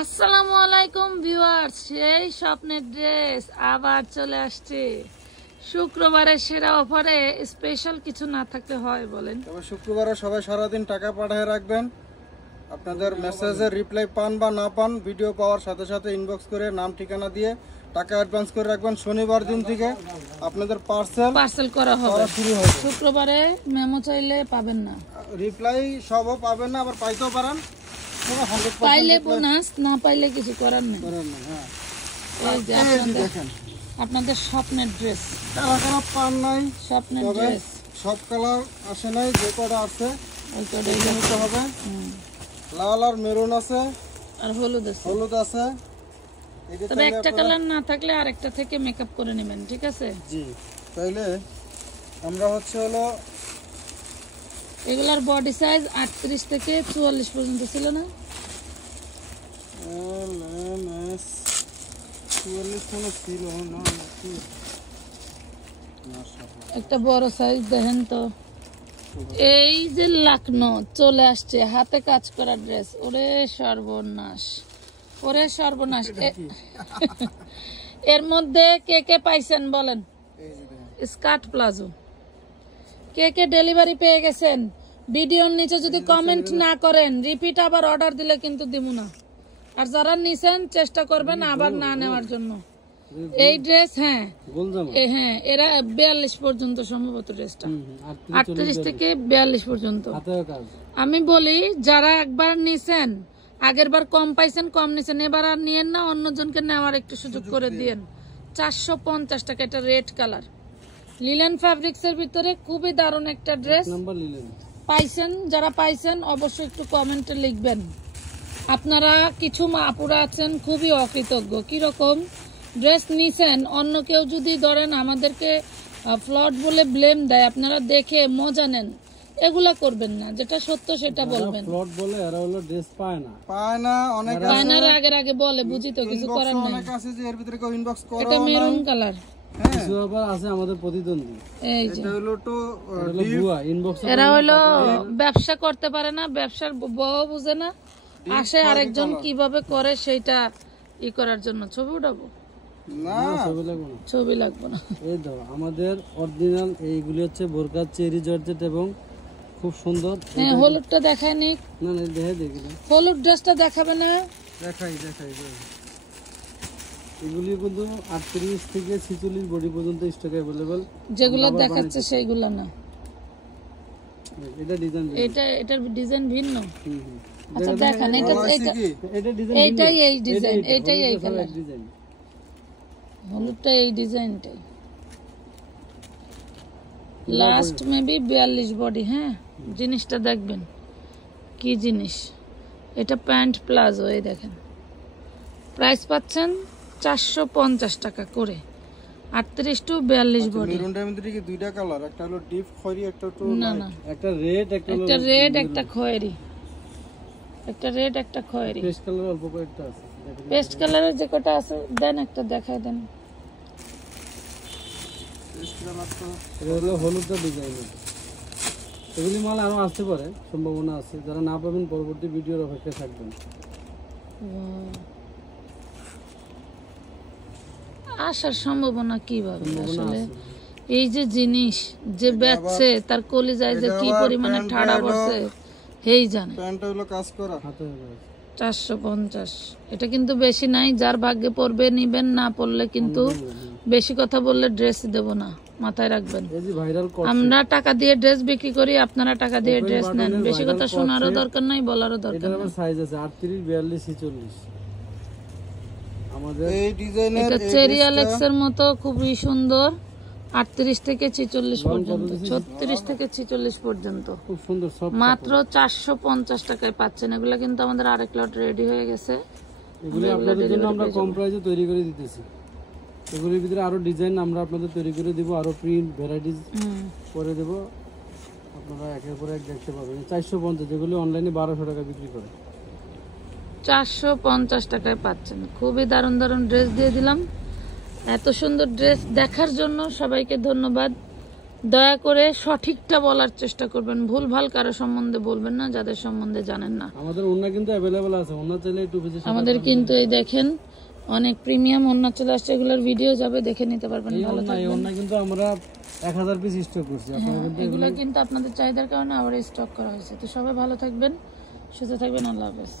আসসালামু আলাইকুম ভিউয়ার্স, সেই স্বপ্নের ড্রেস আবার চলে আসছে। শুক্রবারের সেরা অফারে স্পেশাল কিছু না থাকতে হয় বলেন? তবে শুক্রবারে সবাই সারাদিন টাকা পাঠিয়ে রাখবেন। আপনাদের মেসেজের রিপ্লাই পান বা না পান, ভিডিও পাওয়ার সাথে সাথে ইনবক্স করে নাম ঠিকানা দিয়ে টাকা অ্যাডভান্স করে রাখবেন। শনিবার দিন থেকে আপনাদের পার্সেল করা হবে শুরু হবে। শুক্রবারে মেমো চাইলে পাবেন না, রিপ্লাই সবও পাবেন না, আবার পাইতেও পারেন। পাইলে বোনাস, না পাইলে কিছু করার নেই। এই যে আপনাদের স্বপ্নের ড্রেস, কালার পান নাই, স্বপ্নের ড্রেস সব কালার আসে নাই, যে কটা আছে ওই কটাই নিতে হবে। লাল আর মেরুন আছে আর হলুদ আছে। হলুদ আছে, তবে একটা কালার না থাকলে আরেকটা থেকে মেকআপ করে নেবেন, ঠিক আছে? জি, তাইলে আমরা হলো এগুলার বডি সাইজ 38 থেকে 44 পর্যন্ত ছিল না? একটা বড় সাইজ দেখেন তো। এই যে লাকনো চলে আসছে, হাতে কাজ করা ড্রেস। ওরে সর্বনাশ, ওরে সর্বনাশ। এর মধ্যে কে কে পাইছেন বলেন? স্কার্ট প্লাজো কে কে ডেলিভারি পেয়ে গেছেন? ভিডিওর নিচে যদি কমেন্ট না করেন, রিপিট আবার অর্ডার দিলে কিন্তু দিব না। আর যারা নিছেন চেষ্টা করবেন আবার না নেওয়ার জন্য। এই ড্রেস হ্যাঁ, এরা 42 পর্যন্ত সম্ভবত ড্রেসটা, 38 থেকে 42 পর্যন্ত। আমি বলি যারা একবার নিছেন, আগের বার কম পাইছেন, কম নিছেন, এবার আর নিয়েন না, অন্যজনকে নেওয়ার একটু সুযোগ করে দিয়েন। 450 টাকা, এটা রেড কালার, লিলেন ফ্যাব্রিক্স এর ভিতরে খুবই দারুণ একটা ড্রেস। পাইছেন, যারা পাইছেন অবশ্যই একটু কমেন্টে লিখবেন। আপনারা কিছু মা আপুরা আছেন খুবই অকৃতজ্ঞ। কিরকম ড্রেস নিছেন, অন্য কেউ যদি ধরেন আমাদেরকে ফ্লড বলে ব্লেম দেয়, আপনারা দেখে মজা নেন, এগুলা করবেন না। যেটা সত্য সেটা বলবেন। ফ্লড বলে এরা হলো ড্রেস পায় না, অনেক পায় না, আগে বলে, বুঝি তো, কিছু করার নাই। অনেক আছে যে এর ভিতরে কেউ ইনবক্স করে। এটা মেরুন কালার, কিছু আবার আছে আমাদের প্রতিদ্বন্দ্বী। এই যে এটা হলো তো ভুয়া ইনবক্স। এরা হলো ব্যবসা করতে পারে না, ব্যবসার বউ বুঝে না, আসে আরেকজন কিভাবে করে সেইটা ই করার জন্য। ছবি উঠাবো না, ছবি লাগবে না। এই ধরো আমাদের অরিজিনাল এইগুলি হচ্ছে বোরকা চেরি জর্জেট এবং খুব সুন্দর। হ্যাঁ, হলুদটা দেখায় নি? না না, দেখি হলুদ ড্রেসটা দেখাবে না? দেখাই এগুলি কিন্তু 38 থেকে 46 বডি পর্যন্ত স্টক अवेलेबल। যেগুলো দেখাচ্ছে সেইগুলো না, এটা ডিজাইন, এটার ডিজাইন ভিন্ন। আচ্ছা দেখান, এইটাই এই ডিজাইন, এইটাই এই কালার, হলুদটা এই ডিজাইনটাই। Last maybe 42 body. হ্যাঁ, জিনিসটা দেখবেন কি জিনিস। এটা প্যান্ট প্লাজো, এই দেখেন। প্রাইস পাচ্ছেন 450 টাকা করে, 38 টু 42 বডি। মেরুনটার মধ্যে কি দুইটা কালার, একটা হলো ডিপ খয়েরি, একটা তো না না, একটা রেড, একটা রেড, একটা খয়েরি, একটা রেড, একটা খয়েরি। পেস্ট কালার অল্প কয়েকটা আছে। পেস্ট কালারের যে কটা আছে দেন, একটা দেখাই দেন। এটা হলো হলুদটা ডিজাইন। এগুলি মাল আরো আসতে পারে, সম্ভাবনা আছে। যারা না পাবেন পরবর্তী ভিডিওর অপেক্ষায় থাকবেন। আসার সম্ভাবনা কিভাবে আসলে? এই যে জিনিস যে বেচছে তার কলিজায় যে কি পরিমাণে ঠাড়া পড়ছে হেই জানে। প্যান্টটা হলো কাজ করা, 450। এটা কিন্তু বেশি নাই, যার ভাগ্যে পড়বে নিবেন, না পড়লে কিন্তু বেশি কথা বললে ড্রেস দেব না, মাথায় রাখবেন। আমরা টাকা দিয়ে ড্রেস বিক্রি করি, আপনারা টাকা দিয়ে ড্রেস নেন। বেশি কথা শোনারও দরকার নাই, বলারও দরকার নাই। এটার সাইজ আছে 38, 42, 46। আমাদের এই ডিজাইনের এটা চেরি অ্যালেক্স এর মতো খুবই সুন্দর। 38 থেকে 46 পর্যন্ত, 36 থেকে 46 পর্যন্ত, খুব সুন্দর সব মাত্র 450 টাকায় পাচ্ছেন। এগুলো কিন্তু আমাদের আরেক লট রেডি হয়ে গেছে। এগুলি আপনাদের জন্য আমরা কম প্রাইসে তৈরি করে দিতেছি। এগুলির ভিতরে আরো ডিজাইন আমরা আপনাদের তৈরি করে দিব, আরো প্রিন্ট ভ্যারাইটিস করে দেব। আপনারা একের পর এক দেখতে পাবেন। 450, যেগুলি অনলাইনে 1200 টাকা বিক্রি করে, 450 টাকায় পাচ্ছেন। খুবই দারুণ দারুণ ড্রেস দিয়ে দিলাম। এত সুন্দর ড্রেস দেখার জন্য সবাইকে ধন্যবাদ। দয়া করে সঠিকটা বলার চেষ্টা করবেন, ভুল ভাল কারো সম্বন্ধে বলবেন না যাদের সম্বন্ধে জানেন না। আমাদের ওন্না কিন্তু अवेलेबल আছে, ওন্না চাইলে টু পিসের সাথে আমাদের কিন্তু এই দেখেন অনেক প্রিমিয়াম ওন্না চলে আসছে, এগুলোর ভিডিও যাবে, দেখে নিতে পারবেন। ভালো এই থাকবেন। ওন্না কিন্তু আমরা 1000 পিস স্টক করছি, আপনারা কিন্তু এগুলো কিন্তু আপনাদের চাহিদার কারণে আবার স্টক করা হয়েছে। তো সবাই ভালো থাকবেন, সুস্থ থাকবেন, আল্লাহ হাফেজ।